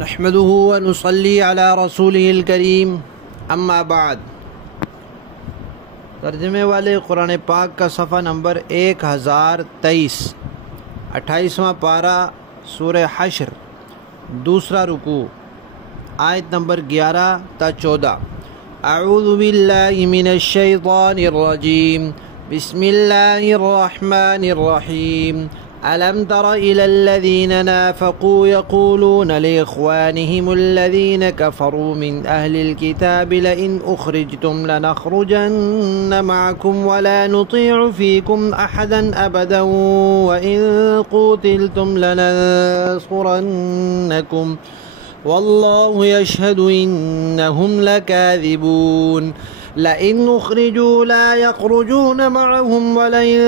نحمده ونصلي على رسوله الكريم اما بعد۔ ترجمے والے قرآن پاک کا صفحہ نمبر 1023، 28واں پارہ سورہ حشر، دوسرا رکوع، آیت نمبر 11 تا 14۔ اعوذ باللہ من الشیطان الرجیم، بسم اللہ الرحمن الرحیم۔ ألم تر إلى الذين نافقوا يقولون لإخوانهم الذين كفروا من أهل الكتاب لئن أخرجتم لنخرجن معكم ولا نطيع فيكم أحدا أبدا وإن قوتلتم لننصرنكم والله يشهد إنهم لكاذبون لئن أخرجوا لا يخرجون معهم ولئن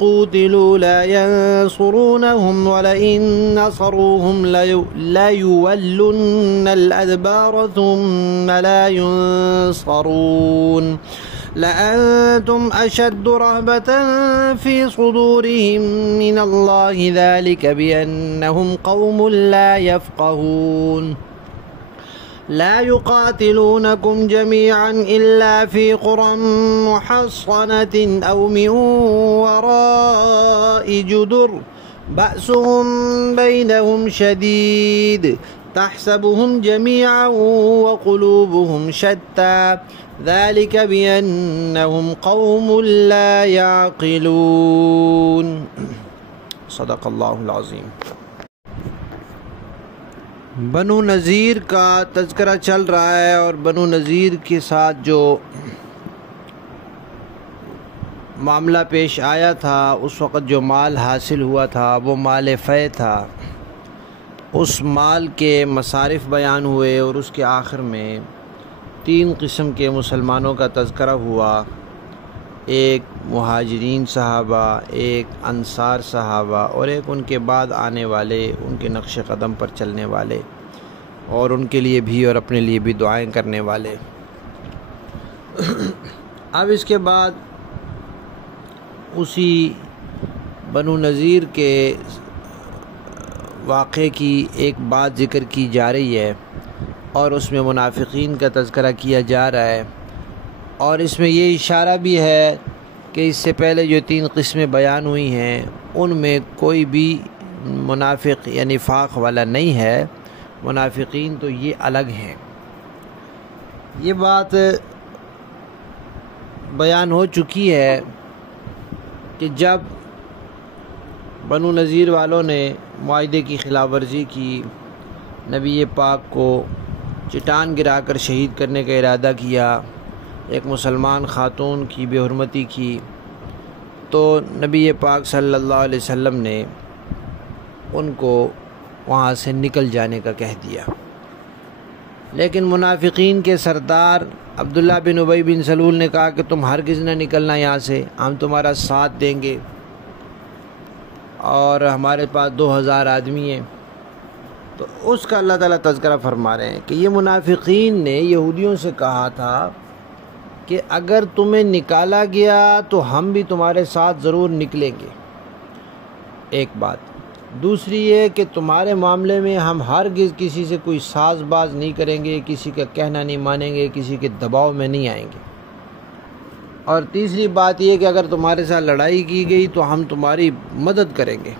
قوتلوا لا ينصرونهم ولئن نصروهم ليولن الأدبار ثم لا ينصرون لأنتم أشد رهبة في صدورهم من الله ذلك بأنهم قوم لا يفقهون لا يقاتلونكم جميعا إلا في قرى محصنة أو من وراء جدر بأسهم بينهم شديد تحسبهم جميعا وقلوبهم شتى ذلك بأنهم قوم لا يعقلون۔ صدق اللہ العظیم۔ بنو نذیر کا تذکرہ چل رہا ہے، اور بنو نذیر کے ساتھ جو معاملہ پیش آیا تھا، اس وقت جو مال حاصل ہوا تھا وہ مال فے تھا۔ اس مال کے مصارف بیان ہوئے، اور اس کے آخر میں 3 قسم کے مسلمانوں کا تذکرہ ہوا، ایک مہاجرین صحابہ، ایک انصار صحابہ، اور ایک ان کے بعد آنے والے، ان کے نقش قدم پر چلنے والے، اور ان کے لیے بھی اور اپنے لیے بھی دعائیں کرنے والے۔ اب اس کے بعد اسی بنو نذیر کے واقعے کی ایک بات ذکر کی جا رہی ہے، اور اس میں منافقین کا تذکرہ کیا جا رہا ہے، اور اس میں یہ اشارہ بھی ہے کہ اس سے پہلے جو 3 قسمیں بیان ہوئی ہیں ان میں کوئی بھی منافق یا نفاق والا نہیں ہے، منافقین تو یہ الگ ہیں۔ یہ بات بیان ہو چکی ہے کہ جب بنو نذیر والوں نے معاہدے کی خلاف ورزی کی، نبی پاک کو چٹان گرا کر شہید کرنے کا ارادہ کیا، ایک مسلمان خاتون کی بے حرمتی کی، تو نبی پاک صلی اللہ علیہ وسلم نے ان کو وہاں سے نکل جانے کا کہہ دیا۔ لیکن منافقین کے سردار عبداللہ بن ابی بن سلول نے کہا کہ تم ہرگز نہ نکلنا یہاں سے، ہم تمہارا ساتھ دیں گے، اور ہمارے پاس 2000 آدمی ہیں۔ تو اس کا اللہ تعالیٰ تذکرہ فرما رہے ہیں کہ یہ منافقین نے یہودیوں سے کہا تھا کہ اگر تمہیں نکالا گیا تو ہم بھی تمہارے ساتھ ضرور نکلیں گے، ایک بات۔ دوسری یہ کہ تمہارے معاملے میں ہم ہرگز کسی سے کوئی ساز باز نہیں کریں گے، کسی کا کہنا نہیں مانیں گے، کسی کے دباؤ میں نہیں آئیں گے۔ اور تیسری بات یہ کہ اگر تمہارے ساتھ لڑائی کی گئی تو ہم تمہاری مدد کریں گے۔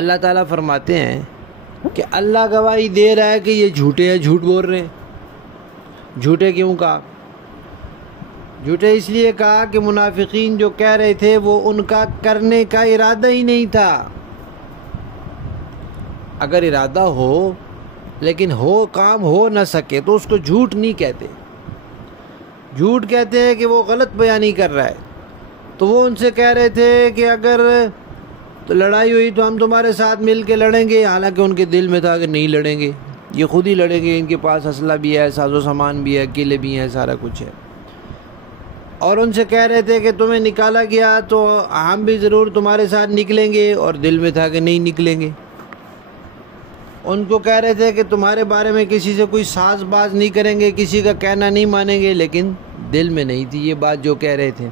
اللہ تعالیٰ فرماتے ہیں کہ اللہ گواہی دے رہا ہے کہ یہ جھوٹے ہیں، جھوٹ بول رہے ہیں۔ جھوٹے کیوں کہا؟ جھوٹے اس لیے کہا کہ منافقین جو کہہ رہے تھے وہ ان کا کرنے کا ارادہ ہی نہیں تھا۔ اگر ارادہ ہو لیکن کام ہو نہ سکے تو اس کو جھوٹ نہیں کہتے۔ جھوٹ کہتے ہیں کہ وہ غلط بیانی کر رہا ہے۔ تو وہ ان سے کہہ رہے تھے کہ اگر تو لڑائی ہوئی تو ہم تمہارے ساتھ مل کے لڑیں گے، حالانکہ ان کے دل میں تھا کہ نہیں لڑیں گے، یہ خود ہی لڑیں گے، ان کے پاس اسلحہ بھی ہے، ساز و سامان بھی ہے، قلعے بھی ہیں، سارا کچھ ہے۔ اور ان سے کہہ رہے تھے کہ تمہیں نکالا گیا تو ہم بھی ضرور تمہارے ساتھ نکلیں گے، اور دل میں تھا کہ نہیں نکلیں گے۔ ان کو کہہ رہے تھے کہ تمہارے بارے میں کسی سے کوئی ساز باز نہیں کریں گے، کسی کا کہنا نہیں مانیں گے، لیکن دل میں نہیں تھی یہ بات جو کہہ رہے تھے۔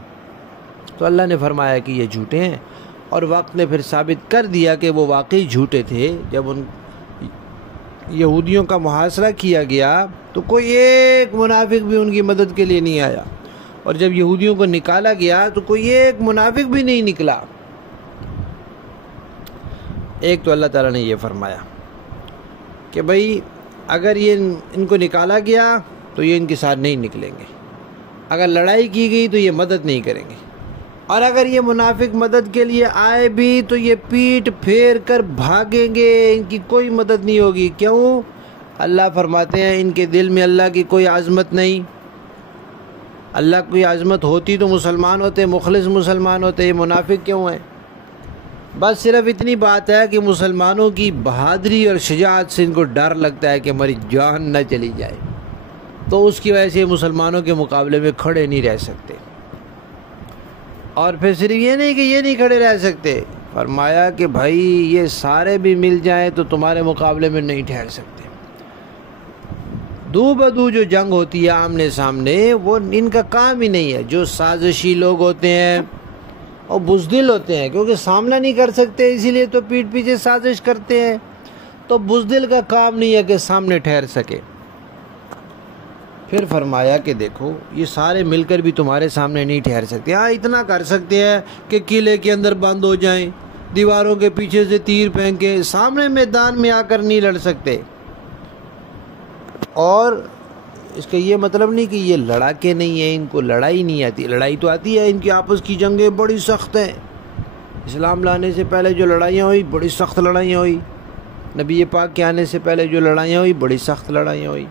تو اللہ نے فرمایا کہ یہ جھوٹے ہیں، اور وقت نے پھر ثابت کر دیا کہ وہ واقعی جھوٹے تھے جب ان یہودیوں کا محاصرہ کیا گیا تو کوئی ایک منافق بھی ان کی مدد کے لیے نہیں آیا، اور جب یہودیوں کو نکالا گیا تو کوئی ایک منافق بھی نہیں نکلا۔ ایک تو اللہ تعالیٰ نے یہ فرمایا کہ بھئی اگر یہ ان کو نکالا گیا تو یہ ان کے ساتھ نہیں نکلیں گے، اگر لڑائی کی گئی تو یہ مدد نہیں کریں گے، اور اگر یہ منافق مدد کے لیے آئے بھی تو یہ پیٹ پھیر کر بھاگیں گے، ان کی کوئی مدد نہیں ہوگی۔ کیوں؟ اللہ فرماتے ہیں ان کے دل میں اللہ کی کوئی عظمت نہیں۔ اللہ کی عظمت ہوتی تو مسلمان ہوتے، مخلص مسلمان ہوتے، یہ منافق کیوں ہیں؟ بس صرف اتنی بات ہے کہ مسلمانوں کی بہادری اور شجاعت سے ان کو ڈر لگتا ہے کہ ہماری جان نہ چلی جائے، تو اس کی وجہ سے مسلمانوں کے مقابلے میں کھڑے نہیں رہ سکتے۔ اور پھر صرف یہ نہیں کہ یہ نہیں کھڑے رہ سکتے، فرمایا کہ بھائی یہ سارے بھی مل جائیں تو تمہارے مقابلے میں نہیں ٹھہر سکتے۔ دو بدو جو جنگ ہوتی ہے آمنے سامنے، وہ ان کا کام ہی نہیں ہے۔ جو سازشی لوگ ہوتے ہیں اور بزدل ہوتے ہیں، کیونکہ سامنا نہیں کر سکتے اسی لیے تو پیٹھ پیچھے سازش کرتے ہیں، تو بزدل کا کام نہیں ہے کہ سامنے ٹھہر سکے۔ پھر فرمایا کہ دیکھو یہ سارے مل کر بھی تمہارے سامنے نہیں ٹھہر سکتے، ہاں اتنا کر سکتے ہیں کہ قلعے کے اندر بند ہو جائیں، دیواروں کے پیچھے سے تیر پھینکے، سامنے میدان میں آ کر نہیں لڑ سکتے۔ اور اس کا یہ مطلب نہیں کہ یہ لڑاکے نہیں ہیں، ان کو لڑائی نہیں آتی، لڑائی تو آتی ہے، ان کی آپس کی جنگیں بڑی سخت ہیں۔ اسلام لانے سے پہلے جو لڑائیاں ہوئی بڑی سخت لڑائیاں ہوئی، نبی پاک کے آنے سے پہلے جو لڑائیاں ہوئی بڑی سخت لڑائیاں ہوئی،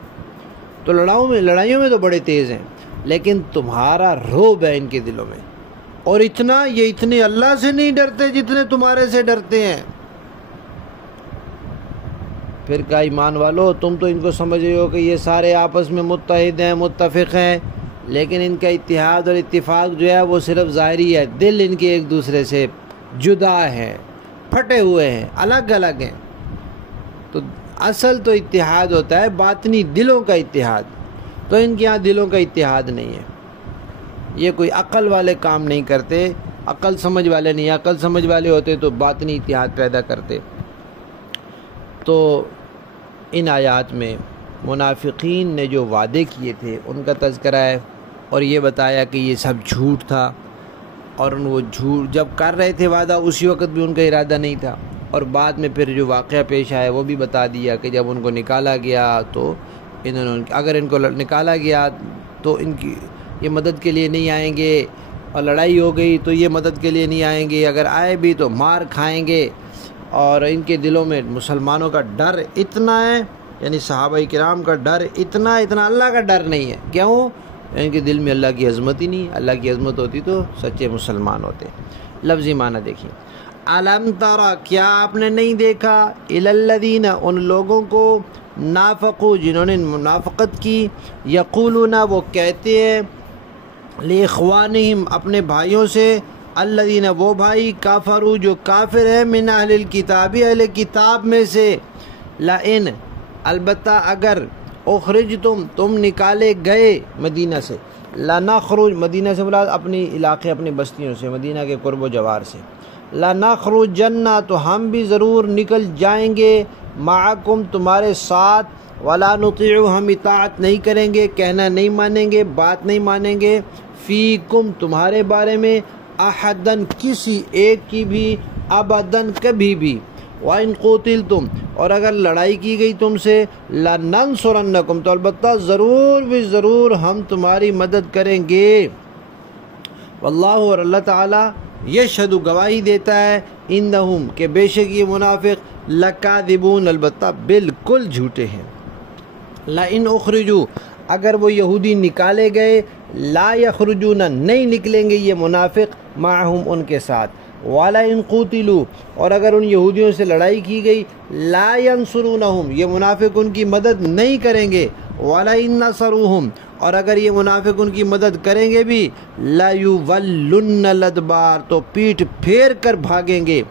تو لڑائیوں میں تو بڑے تیز ہیں، لیکن تمہارا رعب ہے ان کے دلوں میں، اور یہ اتنے اللہ سے نہیں ڈرتے جتنے تمہارے سے ڈرتے ہیں۔ پھر کہا ایمان والو تم تو ان کو سمجھ رہے ہو کہ یہ سارے آپس میں متحد ہیں، متفق ہیں، لیکن ان کا اتحاد اور اتفاق جو ہے وہ صرف ظاہری ہے، دل ان کے ایک دوسرے سے جدا ہیں، پھٹے ہوئے ہیں، الگ الگ ہیں۔ تو اصل تو اتحاد ہوتا ہے باطنی دلوں کا اتحاد، تو ان کے یہاں دلوں کا اتحاد نہیں ہے۔ یہ کوئی عقل والے کام نہیں کرتے، عقل سمجھ والے نہیں، عقل سمجھ والے ہوتے تو باطنی اتحاد پیدا کرتے۔ تو ان آیات میں منافقین نے جو وعدے کیے تھے ان کا تذکرہ ہے، اور یہ بتایا کہ یہ سب جھوٹ تھا، اور وہ جھوٹ جب کر رہے تھے وعدہ اسی وقت بھی ان کا ارادہ نہیں تھا، اور بعد میں پھر جو واقعہ پیش آیا وہ بھی بتا دیا کہ جب ان کو نکالا گیا تو اگر ان کو نکالا گیا تو ان کی یہ مدد کے لیے نہیں آئیں گے، اور لڑائی ہو گئی تو یہ مدد کے لیے نہیں آئیں گے، اگر آئے بھی تو مار کھائیں گے، اور ان کے دلوں میں مسلمانوں کا ڈر اتنا ہے، یعنی صحابہ کرام کا ڈر اتنا اللہ کا ڈر نہیں ہے۔ کیوں؟ ان کے دل میں اللہ کی عظمت ہی نہیں ہے، اللہ کی عظمت ہوتی تو سچے مسلمان ہوتے۔ لفظی معنی دیکھیں، الم ترى، کیا آپ نے نہیں دیکھا، الی الذین، ان لوگوں کو، نافقوا، جنہوں نے منافقت کی، یقولون، وہ کہتے ہیں، لاخوانہم، اپنے بھائیوں سے، الذین، وہ بھائی، کافروا، جو کافر ہیں، من اہل الکتاب، اہل کتاب میں سے، لئن، البتہ اگر، اخرجتم، تم نکالے گئے مدینہ سے، لنخرج، مدینہ سے مراد اپنی علاقے، اپنی بستیوں سے، مدینہ کے قرب و جوار سے، لنخرجن، تو ہم بھی ضرور نکل جائیں گے، معکم، تمہارے ساتھ، ولا نطیع، ہم اطاعت نہیں کریں گے، کہنا نہیں مانیں گے، بات نہیں مانیں گے، فیکم، تمہارے بارے میں، احدن، کسی ایک کی بھی، ابدن، کبھی بھی، وَإِن قُوتِلْتُمْ، اور اگر لڑائی کی گئی تم سے، لَنَنْصُرَنَّكُمْ، تو البتہ ضرور بھی ضرور ہم تمہاری مدد کریں گے، واللہ، اور اللہ تعالیٰ، یشہد، گواہی دیتا ہے، انہم، کہ بے شک یہ منافق، لکاذبون، البتہ بالکل جھوٹے ہیں، لئن اخرجوا، اگر وہ یہودی نکالے گئے، لا یخرجون، نہیں نکلیں گے یہ منافق، معہم، ان کے ساتھ، وَلَا إِن قُوتِلُوا، اور اگر ان یہودیوں سے لڑائی کی گئی، لا ينصرونہم، یہ منافق ان کی مدد نہیں کریں گے، وَلَا إِن نَصَرُوهُمْ، اور اگر یہ منافق ان کی مدد کریں گے بھی، لا يُوَلُّنَّ الْأَدْبَارَ، تو پیٹھ پھیر کر بھاگیں گے،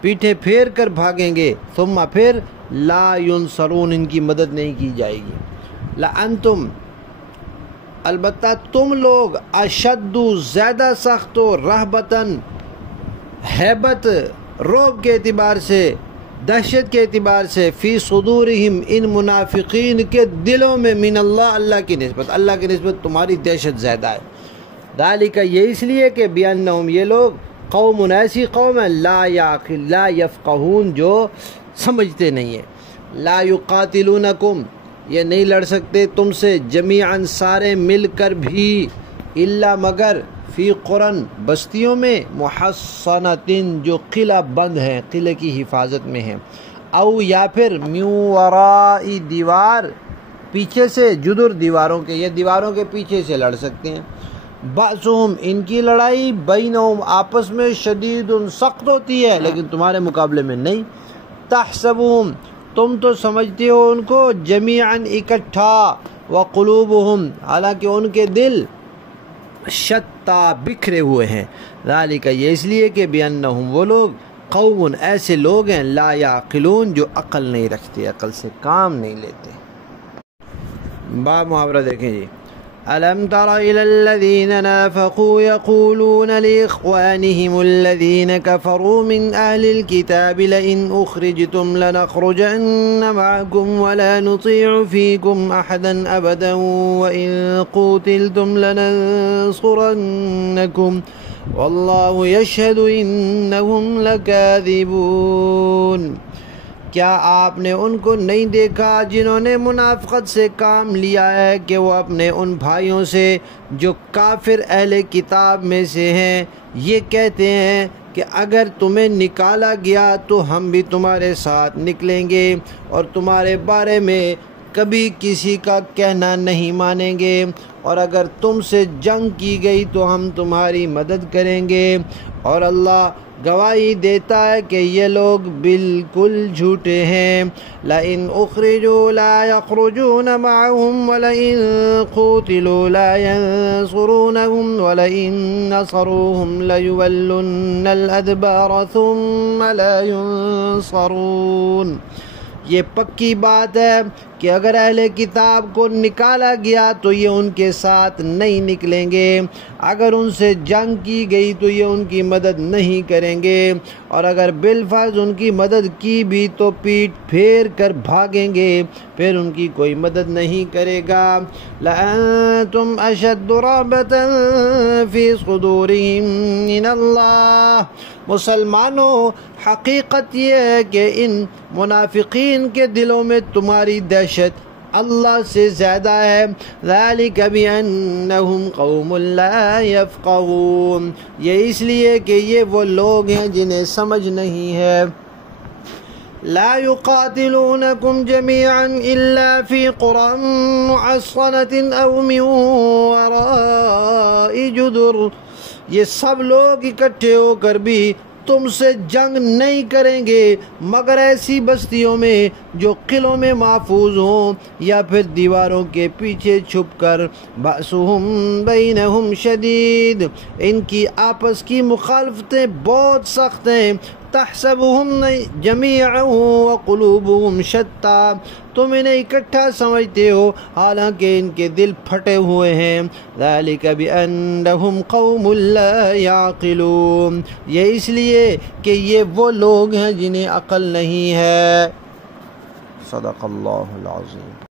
پیٹھے پھیر کر بھاگیں گے، ثم، پھر، لا ينصرون، ان کی مدد نہیں کی جائے گی، لَأَنْتُمْ، البتہ تم لوگ، اشد، زیادہ سخت، و رہبتاً، ہیبت، رعب کے اعتبار سے، دہشت کے اعتبار سے فی صدورہم ان منافقین کے دلوں میں من اللہ کی نسبت، اللہ کی نسبت تمہاری دہشت زیادہ ہے۔ ذالک یہ اس لیے کہ بانہم یہ لوگ قوم ایسی قوم ہے لا یفقہون جو سمجھتے نہیں ہیں، لا یقاتلونکم یہ نہیں لڑ سکتے تم سے جمیعاً سارے مل کر بھی، الا مگر فی قرن بستیوں میں محصنتن جو قلعہ بند ہیں، قلعے کی حفاظت میں ہیں، او یا پھر من وراء دیوار پیچھے سے، جدر دیواروں کے یا دیواروں کے پیچھے سے لڑ سکتے ہیں۔ بعضهم ان کی لڑائی بینہم آپس میں شدید سخت ہوتی ہے لیکن تمہارے مقابلے میں نہیں۔ تحسبهم تم تو سمجھتے ہو ان کو جمیعاً اکٹھا، وقلوبهم حالانکہ ان کے دل شتا بکھرے ہوئے ہیں۔ ذالک یہ اس لیے کہ بانہم وہ لوگ قوم ایسے لوگ ہیں لا یعقلون جو عقل نہیں رکھتے، عقل سے کام نہیں لیتے۔ باب محاورہ دیکھیں جی۔ ألم تر إلى الذين نافقوا يقولون لإخوانهم الذين كفروا من أهل الكتاب لئن أخرجتم لنخرجن معكم ولا نطيع فيكم أحدا أبدا وإن قوتلتم لننصرنكم والله يشهد إنهم لكاذبون۔ کیا آپ نے ان کو نہیں دیکھا جنہوں نے منافقت سے کام لیا ہے کہ وہ اپنے ان بھائیوں سے جو کافر اہل کتاب میں سے ہیں یہ کہتے ہیں کہ اگر تمہیں نکالا گیا تو ہم بھی تمہارے ساتھ نکلیں گے اور تمہارے بارے میں کبھی کسی کا کہنا نہیں مانیں گے، اور اگر تم سے جنگ کی گئی تو ہم تمہاری مدد کریں گے، اور اللہ گواہی دیتا ہے کہ یہ لوگ بالکل جھوٹے ہیں۔ لئن اخرجوا لا يخرجون معهم ولئن قوتلوا لا ينصرونهم ولئن نصروهم ليولن الأدبار ثم لا ينصرون۔ یہ پکی بات ہے کہ اگر اہل کتاب کو نکالا گیا تو یہ ان کے ساتھ نہیں نکلیں گے، اگر ان سے جنگ کی گئی تو یہ ان کی مدد نہیں کریں گے، اور اگر بالفرض ان کی مدد کی بھی تو پیٹ پھیر کر بھاگیں گے، پھر ان کی کوئی مدد نہیں کرے گا۔ لأنتم أشد رهبة في صدورهم من اللہ۔ مسلمانوں حقیقت یہ ہے کہ ان منافقین کے دلوں میں تمہاری دہشت اللہ سے زیادہ ہے۔ ذالک بأنہم قوم لا یفقہون، یہ اس لیے کہ یہ وہ لوگ ہیں جنہیں سمجھ نہیں ہے۔ لا يقاتلونكم جميعا إلا في قرى محصنة أو من وراء جدر، یہ سب لوگ اکٹھے ہو کر بھی تم سے جنگ نہیں کریں گے مگر ایسی بستیوں میں جو قلعوں میں محفوظ ہوں یا پھر دیواروں کے پیچھے چھپ کر۔ بأسهم بینہم شدید، ان کی آپس کی مخالفتیں بہت سخت ہیں۔ تحسبهم جمیعا وقلوبهم شتا، تم انہیں اکٹھا سمجھتے ہو حالانکہ ان کے دل پھٹے ہوئے ہیں۔ ذالک بأنہم قوم لا یعقلون، یہ اس لیے کہ یہ وہ لوگ ہیں جنہیں عقل نہیں ہے۔ صدق اللہ العظیم۔